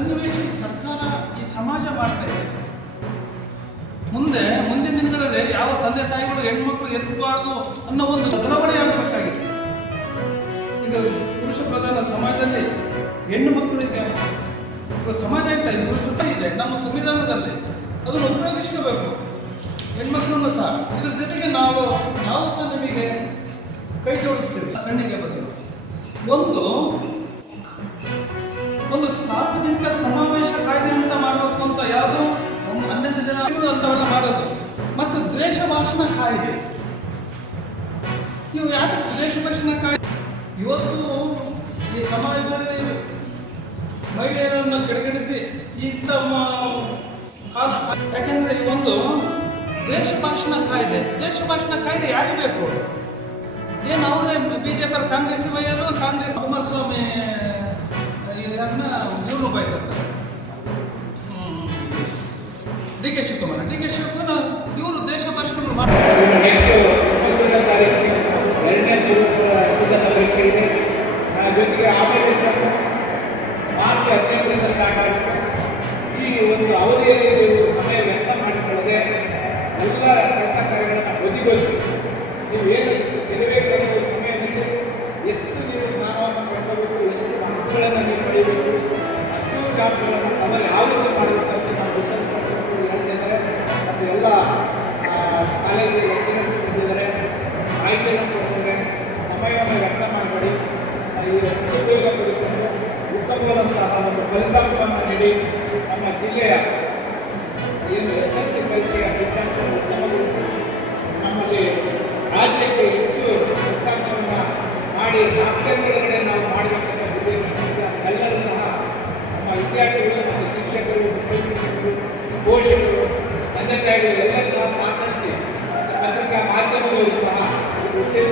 ಸನ್ನಿವೇಶ ಸರ್ಕಾರ ಈ ಸಮಾಜ ಮಾಡ್ತಾ ಇದೆ. ಮುಂದಿನ ದಿನಗಳಲ್ಲಿ ಯಾವ ತಂದೆ ತಾಯಿಗಳು ಹೆಣ್ಮಕ್ಳು ಎತ್ತಬಾರ್ದು ಅನ್ನೋ ಒಂದು ಬದಲಾವಣೆ ಆಗಬೇಕಾಗಿದೆ. ಈಗ ಪುರುಷ ಪ್ರಧಾನ ಸಮಾಜದಲ್ಲಿ ಹೆಣ್ಣು ಮಕ್ಕಳಿಗೆ ಸಮಾಜ ಆಯ್ತಾ ಇದು ಸುತ್ತ ಇದೆ ನಮ್ಮ ಸಂವಿಧಾನದಲ್ಲಿ, ಅದನ್ನು ಉಪಯೋಗಿಸ್ಕೋಬೇಕು. ಹೆಣ್ಮಕ್ಳನ್ನು ಸಹ ಇದ್ರ ಜೊತೆಗೆ ನಾವು ಸಹ ನಿಮಗೆ ಕೈ ಜೋಡಿಸ್ತೀವಿ. ಕಣ್ಣಿಗೆ ಬದಲು ಒಂದು ಸಾರ್ವಜನಿಕ ಸಮಾವೇಶ ಕಾಯ್ದೆ ಅಂತ ಮಾಡಬೇಕು ಅಂತ ಯಾವುದೋ 11 ಜನ ಅಂತವೆಲ್ಲ ಮಾಡೋದು. ಮತ್ತು ದ್ವೇಷ ಭಾಷಣ ಕಾಯ್ದೆ, ನೀವು ಯಾಕೆ ದ್ವೇಷ ಭಾಷಣ ಕಾಯ್ದೆ? ಇವತ್ತು ಈ ಸಮಾಜದಲ್ಲಿ ಮಹಿಳೆಯರನ್ನು ಕಡೆಗಣಿಸಿ ಯಾಕೆಂದ್ರೆ ಈ ಒಂದು ದ್ವೇಷ ಭಾಷಣ ಕಾಯ್ದೆ ಯಾಕೆ ಬೇಕು? ಏನು ಅವರೇ ಬಿಜೆಪಿ ಕಾಂಗ್ರೆಸ್ ಬೈಯರು, ಕಾಂಗ್ರೆಸ್ ಕುಮಾರಸ್ವಾಮಿ ಇವ್ರನ್ನು ಬೈತಾರೆ, ಡಿ ಕೆ ಶಿವಕುಮಾರ್ ಇವರು ದೇಶ ಭಾಷಣಗಳು ಮಾಡ್ತಾರೆ. ನೆಕ್ಸ್ಟ್ 21ನೇ ತಾರೀಕಿಗೆ 2ನೇ ಸಿದ್ಧತಾ ಪರೀಕ್ಷೆ ಇದೆ. ಜೊತೆಗೆ ಆಮೇಲೆ ಎಕ್ಸಾಮು ಮಾರ್ಚ್ 18ರಿಂದ ಸ್ಟಾರ್ಟ್ ಆಗುತ್ತೆ. ಈ ಒಂದು ಅವಧಿಯಲ್ಲಿ ನೀವು ಸಮಯ ವ್ಯರ್ಥ ಮಾಡಿಕೊಳ್ಳದೆ ಎಲ್ಲ ಕೆಲಸ ಕಾರ್ಯಗಳನ್ನು ಒದಿಗೊಳಿಸಿ ನೀವೇನು ಕೆಲವೇ ಸಮಯದಲ್ಲಿ ಎಷ್ಟು ನೀವು ಜ್ಞಾನವನ್ನು ಪಡ್ಕೋಬೇಕು, ಎಷ್ಟು ಅಂಕಗಳನ್ನು ನೀವು ಪಡೆಯಬೇಕು, ಅಷ್ಟು ಜಾಬ್ಗಳನ್ನು ಅವರಲ್ಲಿ ಯಾವ ರೀತಿ ಮಾಡಬೇಕು ಅಂತ ನಾವು ರಿಸರ್ಚ್ ಪರ್ಸನ್ಸ್ ಹೇಳ್ತಿದ್ದಾರೆ. ಮತ್ತು ಎಲ್ಲ ಕಾಲೇಜಲ್ಲಿ ಲೆಕ್ಚರರ್ಸ್ ಬಂದಿದ್ದಾರೆ, ಆಯ್ಕೆಯನ್ನು ಕೊಡ್ತಾರೆ. ಸಮಯವನ್ನು ವ್ಯರ್ಥ ಮಾಡಬೇಡಿ, ಈ ಸದುಪಯೋಗ ಪಡೆದುಕೊಂಡು ಉತ್ತಮವಾದಂತಹ ಒಂದು ಫಲಿತಾಂಶವನ್ನು ನೀಡಿ ನಮ್ಮ ಜಿಲ್ಲೆಯ ಏನು SSLC ಪರೀಕ್ಷೆಯ ಫಲಿತಾಂಶವನ್ನು ಉತ್ತಮಗೊಳಿಸಿ ನಮ್ಮಲ್ಲಿ ರಾಜ್ಯಕ್ಕೆ ಹೆಚ್ಚು ಫಲಿತಾಂಶವನ್ನು ಮಾಡಿ ರಾಜ್ಯದೊಳಗಡೆ ನಾವು ಮಾಡಬೇಕಂತ ಗುರಿಯನ್ನು ಎಲ್ಲರೂ ಸಹ ನಮ್ಮ ವಿದ್ಯಾರ್ಥಿಗಳು ಮತ್ತು ಶಿಕ್ಷಕರು, ಮುಖ್ಯ ಶಿಕ್ಷಕರು, ಪೋಷಕರು, ತಂದೆ ತಾಯಿಗಳು ಎಲ್ಲರೂ ಸಹ ಸಹಕರಿಸಿ ಪತ್ರಿಕಾ ಮಾಧ್ಯಮದವರು ಸಹ ಉತ್ತೇಜನ